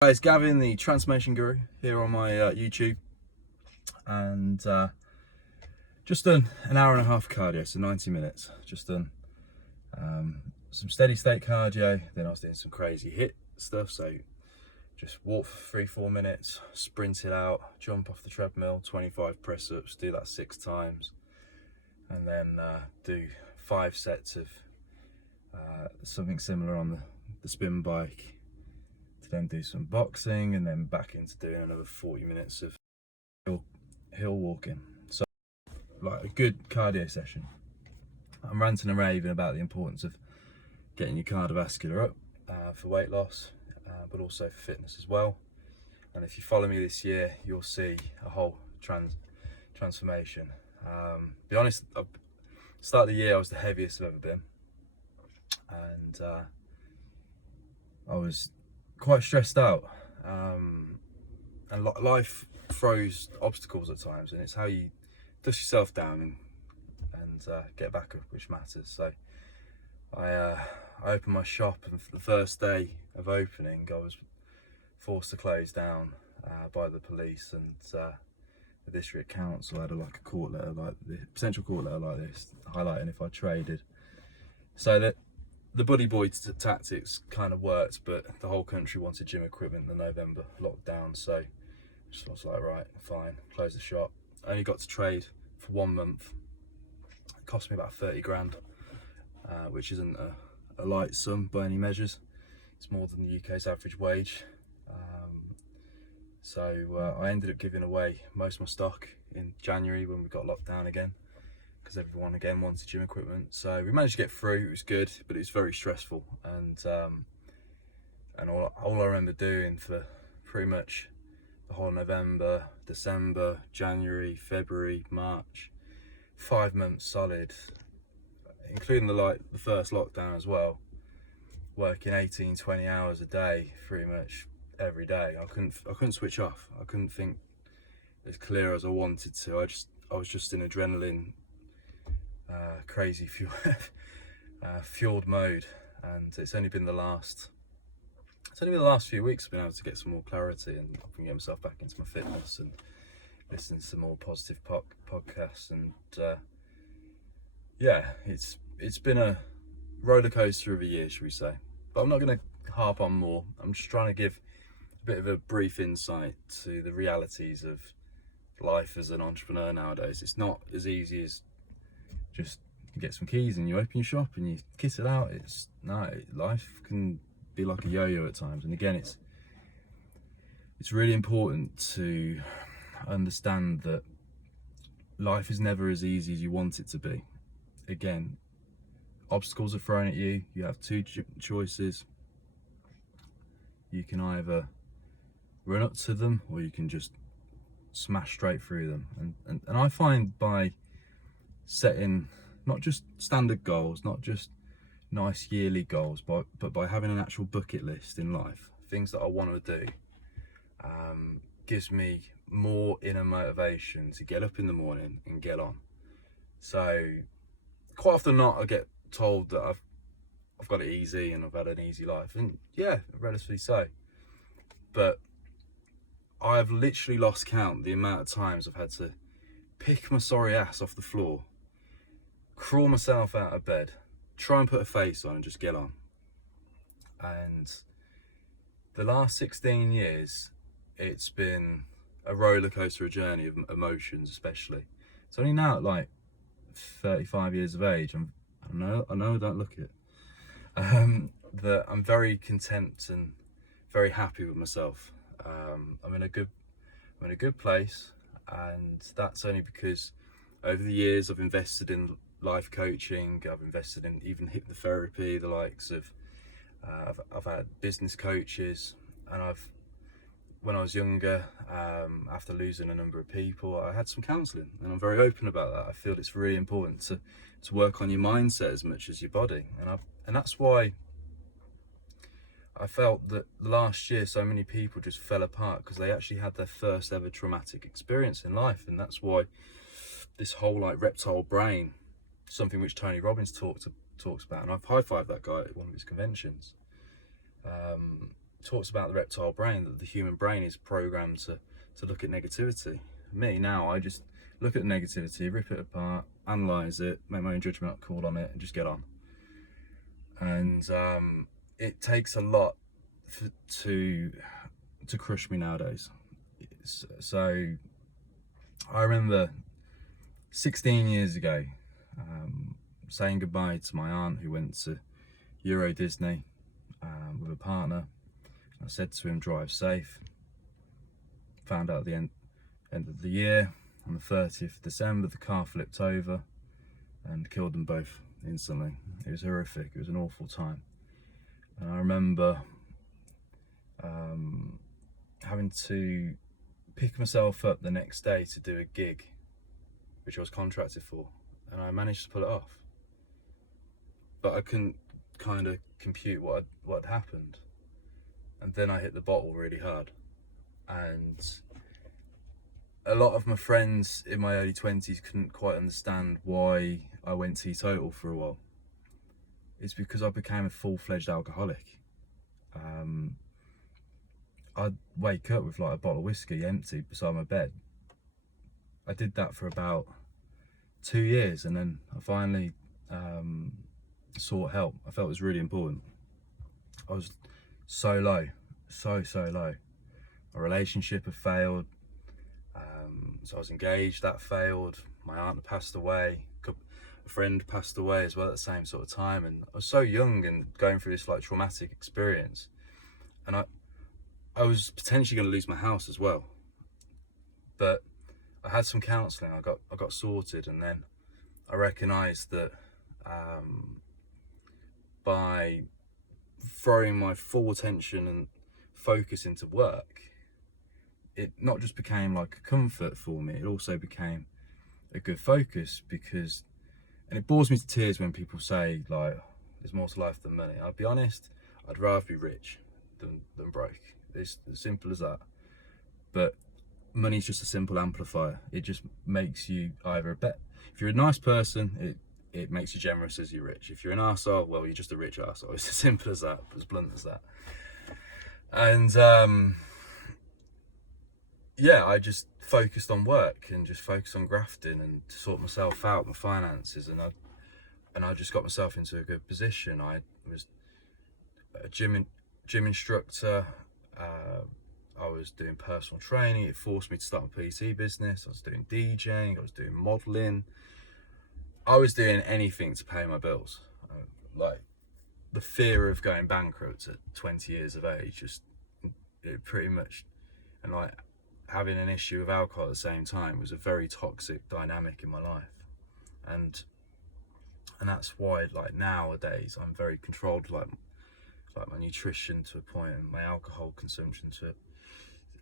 Guys, Gavin, the Transformation Guru, here on my YouTube, and just done an hour and a half cardio, so 90 minutes. Just done some steady state cardio, then I was doing some crazy HIIT stuff, so just walk for 3-4 minutes, sprint it out, jump off the treadmill, 25 press ups, do that 6 times, and then do 5 sets of something similar on the spin bike. Then do some boxing, and then back into doing another 40 minutes of hill walking. So like a good cardio session. I'm ranting and raving about the importance of getting your cardiovascular up for weight loss, but also for fitness as well. And if you follow me this year, you'll see a whole transformation. Be honest, start of the year I was the heaviest I've ever been, and I was quite stressed out, and life throws obstacles at times, and it's how you dust yourself down and get back up which matters. So I opened my shop, and for the first day of opening I was forced to close down by the police, and the district council had a court letter, like the potential court letter like this, highlighting if I traded. So that the buddy boy tactics kind of worked, but the whole country wanted gym equipment in the November lockdown, so just was like, right, fine, close the shop. I only got to trade for 1 month. It cost me about 30 grand, which isn't a light sum by any measures. It's more than the UK's average wage. So I ended up giving away most of my stock in January when we got locked down again, because everyone again wanted gym equipment. So we managed to get through. It was good, but it was very stressful, and all I remember doing for pretty much the whole November, December, January, February, March, 5 months solid, including the first lockdown as well, working 18-20 hours a day pretty much every day. I couldn't switch off. I couldn't think as clear as I wanted to. I was just in adrenaline crazy fueled mode, and it's only been the last few weeks I've been able to get some more clarity, and I can get myself back into my fitness and listen to some more positive podcasts. And yeah, it's been a roller coaster of a year, should we say, but I'm not going to harp on more. I'm just trying to give a bit of a brief insight to the realities of life as an entrepreneur nowadays. It's not as easy as just you get some keys and you open your shop and you kiss it out. Life can be like a yo-yo at times, and again, it's really important to understand that life is never as easy as you want it to be. Again, obstacles are thrown at you. You have two choices. You can either run up to them, or you can just smash straight through them. And I find by setting not just standard goals, not just nice yearly goals, but by having an actual bucket list in life, things that I want to do, gives me more inner motivation to get up in the morning and get on. So quite often not, I get told that I've got it easy and I've had an easy life, and yeah, relatively so, but I've literally lost count the amount of times I've had to pick my sorry ass off the floor, crawl myself out of bed, try and put a face on and just get on. And the last 16 years, it's been a roller coaster journey of emotions, especially. It's only now at like 35 years of age, I know I don't look it, that I'm very content and very happy with myself. I'm in a good place, and that's only because over the years I've invested in life coaching. I've invested in even hypnotherapy, the likes of I've had business coaches, and when I was younger, after losing a number of people, I had some counselling, and I'm very open about that. I feel it's really important to work on your mindset as much as your body, and that's why I felt that last year so many people just fell apart, because they actually had their first ever traumatic experience in life. And that's why this whole reptile brain, something which Tony Robbins talks about, and I've high-fived that guy at one of his conventions, talks about the reptile brain, that the human brain is programmed to look at negativity. Me now, I just look at the negativity, rip it apart, analyze it, make my own judgment call on it, and just get on. And it takes a lot to crush me nowadays. So I remember 16 years ago saying goodbye to my aunt who went to Euro Disney with a partner. I said to him, drive safe. Found out at the end of the year, on the 30th of December, the car flipped over and killed them both instantly. It was horrific. It was an awful time. And I remember having to pick myself up the next day to do a gig which I was contracted for, and I managed to pull it off, but I couldn't kind of compute what had happened. And then I hit the bottle really hard, and a lot of my friends in my early 20s couldn't quite understand why I went teetotal for a while. It's because I became a full-fledged alcoholic. I'd wake up with like a bottle of whiskey empty beside my bed. I did that for about 2 years, and then I finally sought help. I felt it was really important. I was so low, so low. A relationship had failed. So I was engaged, that failed. My aunt passed away. A friend passed away as well at the same sort of time, and I was so young and going through this like traumatic experience, and I was potentially going to lose my house as well. But I had some counselling. I got sorted, and then I recognised that by throwing my full attention and focus into work, it not just became like a comfort for me, it also became a good focus. Because, and it bores me to tears when people say like there's more to life than money. I'll be honest, I'd rather be rich than broke. It's as simple as that. But money's just a simple amplifier. It just makes you either if you're a nice person, it makes you generous as you're rich. If you're an arsehole, well, you're just a rich arsehole. It's as simple as that, as blunt as that. And yeah, I just focused on work and just focused on grafting and to sort myself out, my finances, and I just got myself into a good position. I was a gym instructor. I was doing personal training. It forced me to start a PT business. I was doing DJing. I was doing modelling. I was doing anything to pay my bills. Like the fear of going bankrupt at 20 years of age, it pretty much, and like having an issue with alcohol at the same time was a very toxic dynamic in my life. And that's why like nowadays I'm very controlled, like my nutrition to a point, and my alcohol consumption to it,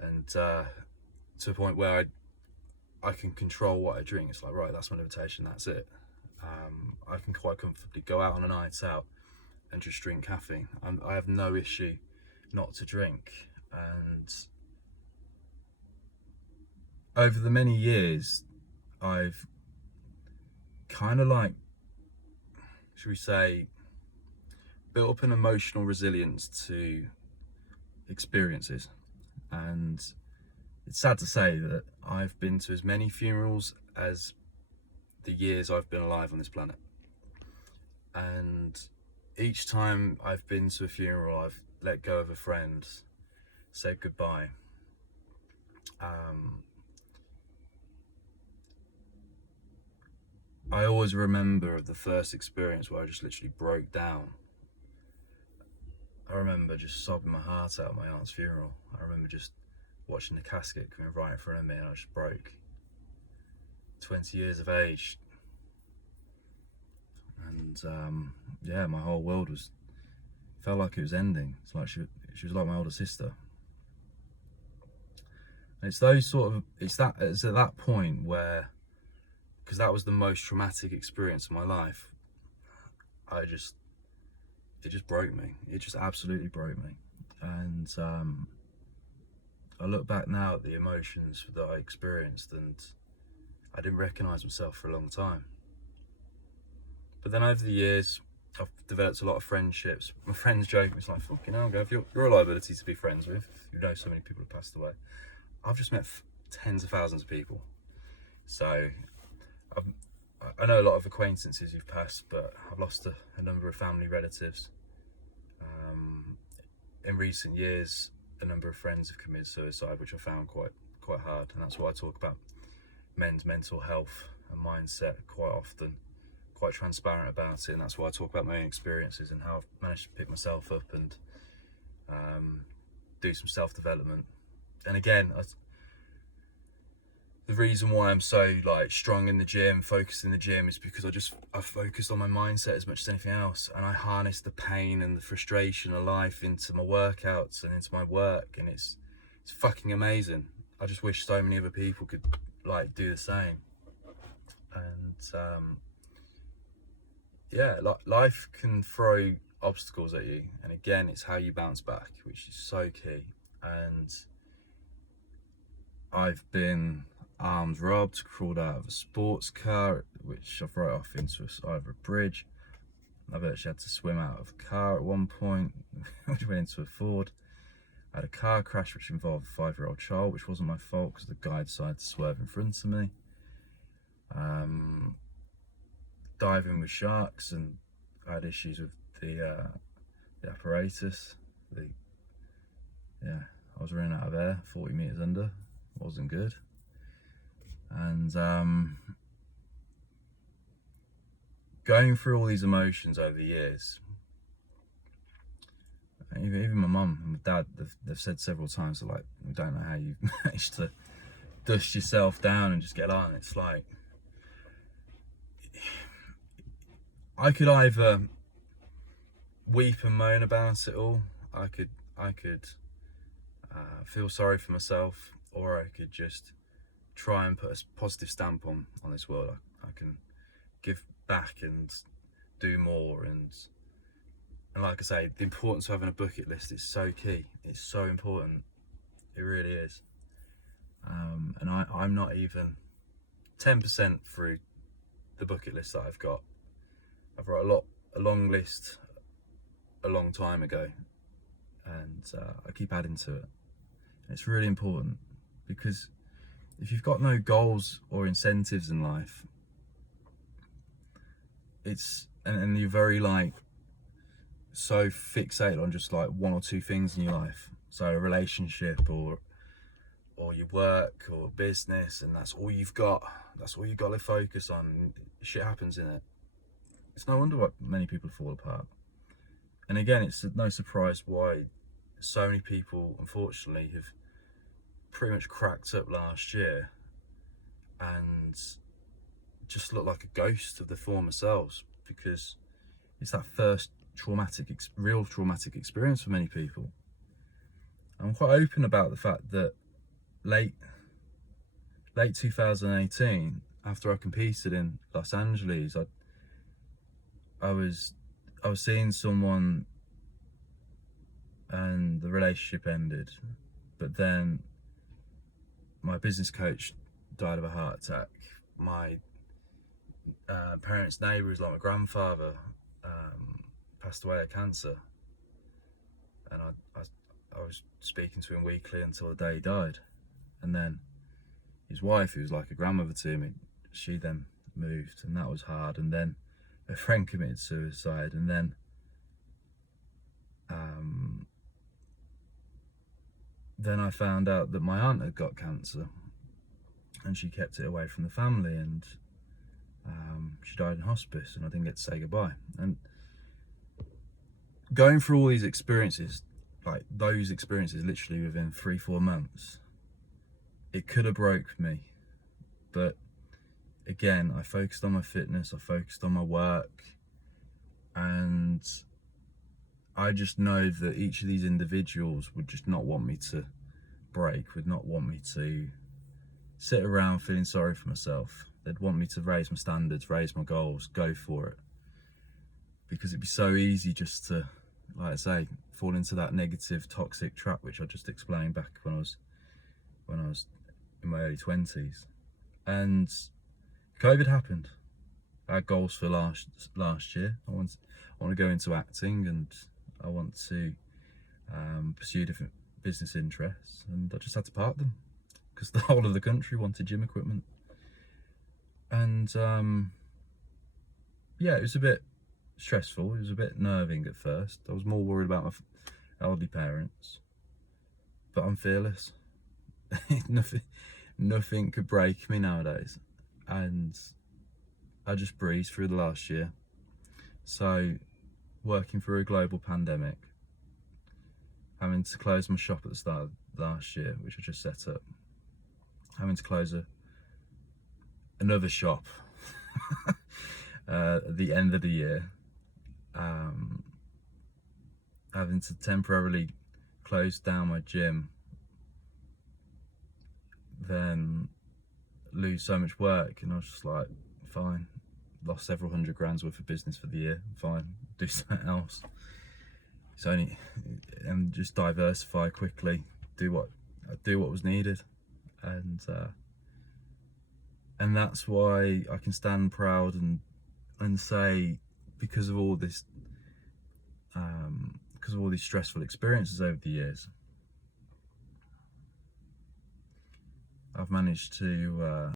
and to a point where I can control what I drink. It's like, right, that's my limitation, that's it. I can quite comfortably go out on a night out and just drink caffeine. I have no issue not to drink. And over the many years, I've kind of like, should we say, built up an emotional resilience to experiences. And it's sad to say that I've been to as many funerals as the years I've been alive on this planet. And each time I've been to a funeral, I've let go of a friend, said goodbye. I always remember the first experience where I just literally broke down. I remember just sobbing my heart out at my aunt's funeral. I remember just watching the casket coming right in front of me, and I just broke. 20 years of age. And yeah, my whole world felt like it was ending. It's like she was like my older sister. And it's at that point where, because that was the most traumatic experience of my life, it just broke me. It just absolutely broke me. And I look back now at the emotions that I experienced, and I didn't recognise myself for a long time. But then over the years, I've developed a lot of friendships. My friends joke, it's like, fucking hell, Gav, you're a liability to be friends with. You know so many people have passed away. I've just met tens of thousands of people. So I know a lot of acquaintances who've passed, but I've lost a number of family relatives. In recent years, a number of friends have committed suicide, which I found quite hard, and that's why I talk about men's mental health and mindset quite often, quite transparent about it, and that's why I talk about my own experiences and how I've managed to pick myself up and do some self-development. And again, the reason why I'm so strong in the gym, focused in the gym, is because I focused on my mindset as much as anything else, and I harnessed the pain and the frustration of life into my workouts and into my work, and it's fucking amazing. I just wish so many other people could do the same. And yeah, life can throw obstacles at you, and again, it's how you bounce back, which is so key. And I've been armed robbed, crawled out of a sports car, which I've right off into either a bridge. I've actually had to swim out of a car at one point, which went into a ford. I had a car crash which involved a 5-year-old child, which wasn't my fault because the guy decided to swerve in front of me. Diving with sharks, and I had issues with the apparatus. I was running out of air, 40 meters under. Wasn't good. And going through all these emotions over the years, even my mum and my dad, they've said several times, they're like, we don't know how you managed to dust yourself down and just get on. It's like, I could either weep and moan about it all, I could feel sorry for myself, or I could just try and put a positive stamp on this world. I can give back and do more, and like I say, the importance of having a bucket list is so key. It's so important. It really is. And I'm not even 10% through the bucket list that I've got. I've wrote a long list a long time ago, and I keep adding to it. And it's really important, because if you've got no goals or incentives in life, and you're very so fixated on just one or two things in your life, so a relationship or your work or business, and that's all you've got to focus on, shit happens in it. It's no wonder why many people fall apart. And again, it's no surprise why so many people, unfortunately, have pretty much cracked up last year and just look like a ghost of their former selves, because it's that first real traumatic experience for many people. I'm quite open about the fact that late 2018, after I competed in Los Angeles, I was seeing someone and the relationship ended, but then my business coach died of a heart attack. My parents' neighbour, who's like my grandfather, passed away of cancer, and I was speaking to him weekly until the day he died. And then his wife, who was like a grandmother to me, she then moved, and that was hard. And then a friend committed suicide, and then I found out that my aunt had got cancer, and she kept it away from the family, and she died in hospice, and I didn't get to say goodbye. And going through all these experiences, those experiences literally within 3-4 months, it could have broke me. But again, I focused on my fitness, I focused on my work, and I just know that each of these individuals would just not want me to break, would not want me to sit around feeling sorry for myself. They'd want me to raise my standards, raise my goals, go for it. Because it'd be so easy just to, like I say, fall into that negative, toxic trap, which I just explained back when I was in my early 20s. And COVID happened. I had goals for last year. I want to go into acting, and I want to pursue different business interests, and I just had to park them because the whole of the country wanted gym equipment. And yeah, it was a bit stressful. It was a bit nerving at first. I was more worried about my elderly parents, but I'm fearless. Nothing could break me nowadays, and I just breezed through the last year. So, working through a global pandemic, having to close my shop at the start of last year, which I just set up, having to close another shop at the end of the year, having to temporarily close down my gym, then lose so much work, and I was just like, fine, lost several $100,000 worth of business for the year, fine, do something else. It's only, and just diversify quickly, do what was needed, and that's why I can stand proud and say, because of all this, because of all these stressful experiences over the years, I've managed to